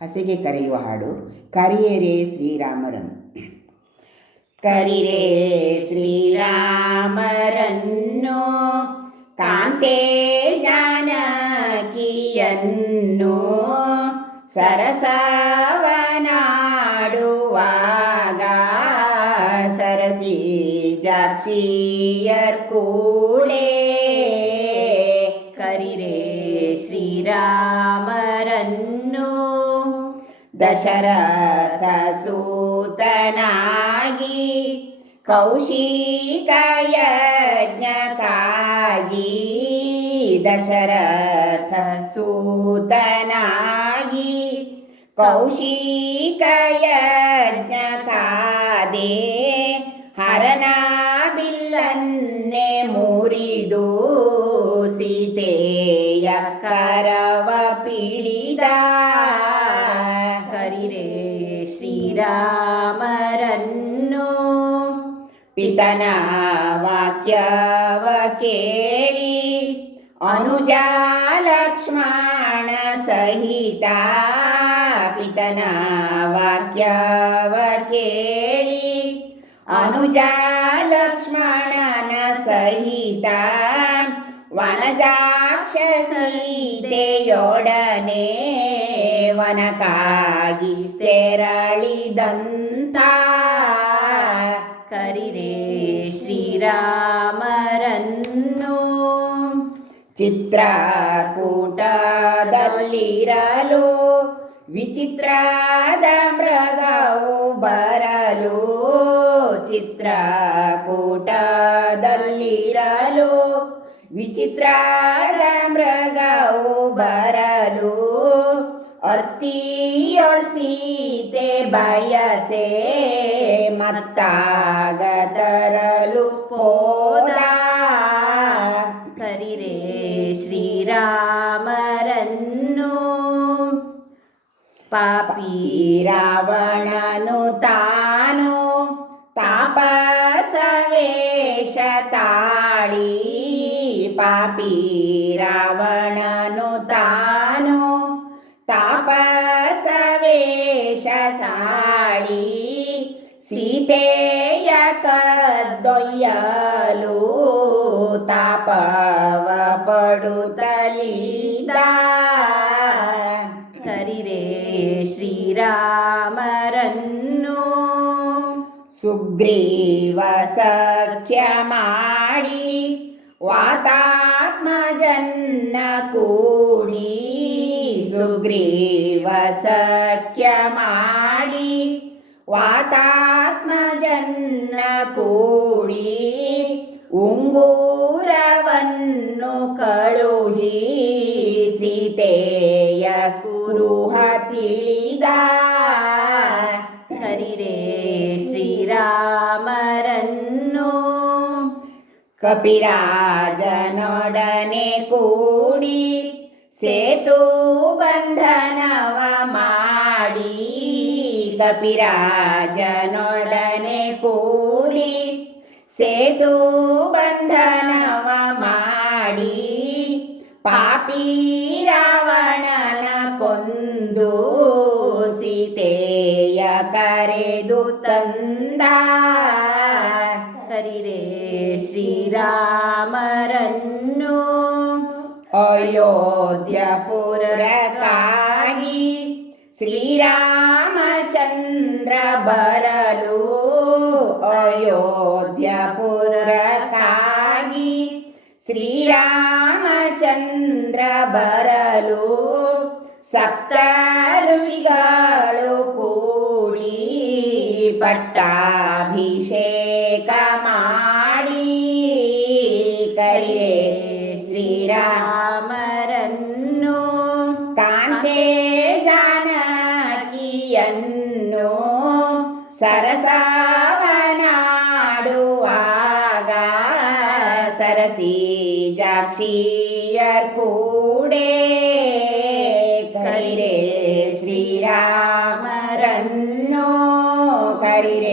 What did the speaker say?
ಹಸೆಗೆ ಕರೆಯುವ ಹಾಡು ಕರಿಯರೆ ಶ್ರೀರಾಮರನ್ ಕರಿರೇ ಶ್ರೀರಾಮರನ್ನು, ಕಾಂತೆ ಜಾನಕಿಯನ್ನು, ಸರಸವನಾಡುವಾಗ ಸರಸಿ ಜಾಕ್ಷಿಯರ್ ಕೂಡೆ ಕರಿರೇ ಶ್ರೀರಾಮರನ್ನು ದಶರಥ ಸೂತನಾಗಿ ಕೌಶಿಕ ಯಜ್ಞಕ್ಕಾಗಿ ದಶರಥ ಸೂತನಾಗಿ ಕೌಶಿಕಯಜ್ಞಕಾದೆ ಹರನ ಬಿಲ್ಲನ್ನೇ ಮುರಿದು ಸೀತೆಯ ಕರವ ಪಿಳಿದ ಶ್ರೀರಾಮರನ್ನು ಪಿತನ ವಾಕ್ಯವ ಕೇಳಿ ಅನುಜ ಲಕ್ಷ್ಮಣ ಸಹಿತ ಪಿತನ ವಾಕ್ಯವ ಕೇಳಿ ಅನುಜ ಲಕ್ಷ್ಮಣನ ಸಹಿತ ವನಜಾಕ್ಷ ಸೀತೆಯೊಡನೆ ವನಕ್ಕಾಗಿ ತೆರಳಿದಂತ ಕರಿರೆ ಶ್ರೀರಾಮರನ್ನು. ಚಿತ್ರಕೂಟದಲ್ಲಿರಲು ವಿಚಿತ್ರದ ಮೃಗವು ಬರಲು ಚಿತ್ರಕೂಟದಲ್ಲಿರಲು ವಿಚಿತ್ರದ ಮೃಗವು ಬರಲು ಅರ್ತಿಯೊಳ್ ಸೀತೆ ಬಯಸೆ ಮತ್ತಾಗ ತರಲು ಹೋದ. ಕರಿರೇ ಶ್ರೀರಾಮರನ್ನು. ಪಾಪಿ ರಾವಣನು ತಾನು ಪಾಪಿ ರಾವಣನು ತಾನು ತಾಪಸವೇಶ ಸಾಳಿ ಸೀತೆಯ ಕದ್ದೊಯ್ಯಲು ತಾಪವ ಪಡುತ್ತಲಿದ. ಕರಿರೆ ಶ್ರೀರಾಮರನ್ನು ಸುಗ್ರೀವ ಸಖ್ಯ ಮಾಡಿ ವಾತಾತ್ಮಜನ್ನ ಕೂಡಿ ಸುಗ್ರೀವ ಸಖ್ಯ ಮಾಡಿ ವಾತಾತ್ಮಜನ್ನ ಕೂಡಿ ಉಂಗೂರವನ್ನು ಕಳುಹಿಸಿತೆಯ ಕುರುಹ ತಿಳಿದ. ಹರಿರೇ ಶ್ರೀರಾಮರನ್ನು ಕಪಿರಾಜನೊಡನೆ ಕೂಡಿ ಸೇತು ಬಂಧನವ ಮಾಡಿ ಕಪಿರಾಜನೊಡನೆ ಕೂಡಿ ಸೇತು ಬಂಧನವ ಮಾಡಿ ಪಾಪಿ ರಾವಣನ ಕೊಂದು ಸೀತೆಯ ಕರೆದು ತಂದ ಕರಿರೆ ಶ್ರೀರಾಮರನ್ನು ಅಯೋಧ್ಯಪುರಕ್ಕಾಗಿ ಶ್ರೀರಾಮಚಂದ್ರ ಬರಲು ಅಯೋಧ್ಯಪುರಕ್ಕಾಗಿ ಶ್ರೀರಾಮಚಂದ್ರ ಬರಲು ಸಪ್ತ ಋಷಿಗಳು ಕೂಡಿ ಪಟ್ಟಾಭಿಷೇಕ ಮಾಡಿ ಕರಿರೆ ಶ್ರೀರಾಮ ರಾಮರನ್ನು ಕಾಂತೆ ಜಾನಕಿಯನ್ನು ಸರಸವನಾಡುವಾಗ ಸರಸಿ ಜಾಕ್ಷಿಯರ್ ಕೂಡೇ ಕರಿರೆ ಶ್ರೀರಾಮರನ್ನು ಕರಿರೆ